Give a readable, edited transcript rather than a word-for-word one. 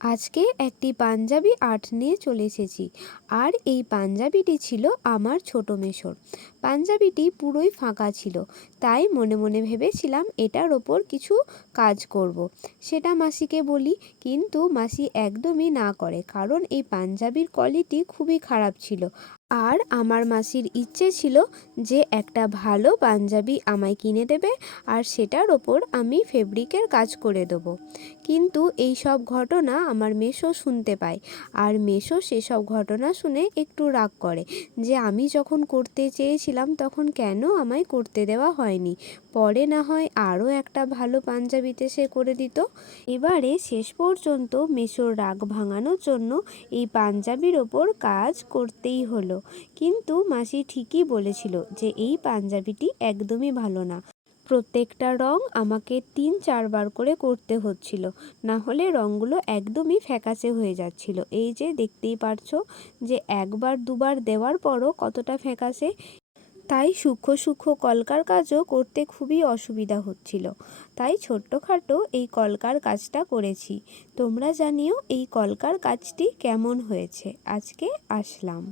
আজকে একটি পাঞ্জাবি আর্ট নিয়ে চলে এসেছি। আর এই পাঞ্জাবিটি ছিল আমার ছোট মেসোর। পাঞ্জাবিটি পুরোই ফাঁকা ছিল, তাই মনে মনে ভেবেছিলাম এটার ওপর কিছু কাজ করব। সেটা মাসিকে বলি, কিন্তু মাসি একদমই না করে, কারণ এই পাঞ্জাবির কোয়ালিটি খুবই খারাপ ছিল। আর আমার মাসির ইচ্ছে ছিল যে একটা ভালো পাঞ্জাবি আমায় কিনে দেবে, আর সেটার ওপর আমি ফেব্রিকের কাজ করে দেবো। কিন্তু এই সব ঘটনা আমার মেসো শুনতে পায়, আর মেসো সেসব ঘটনা শুনে একটু রাগ করে যে আমি যখন করতে চেয়েছিলাম তখন কেন আমায় করতে দেওয়া হয়নি। পরে না হয় আরও একটা ভালো পাঞ্জাবিতে সে করে দিত। এবারে শেষ পর্যন্ত মেসোর রাগ ভাঙানোর জন্য এই পাঞ্জাবির ওপর কাজ করতেই হলো। কিন্তু মাসি ঠিকই বলেছিল যে এই পাঞ্জাবিটি একদমই ভালো না। প্রত্যেকটা রং আমাকে ৩-৪ বার করে করতে হচ্ছিল, না হলে রঙগুলো একদমই ফ্যাকাশে হয়ে যাচ্ছিল। এই যে দেখতেই পারছো যে একবার দুবার দেওয়ার পরও কতটা ফ্যাকাশে। তাই সূক্ষ্ম সূক্ষ্ম কলকার কাজও করতে খুবই অসুবিধা হচ্ছিল। তাই ছোট্টখাটো এই কলকার কাজটা করেছি। তোমরা জানিও এই কলকার কাজটি কেমন হয়েছে। আজকে আসলাম।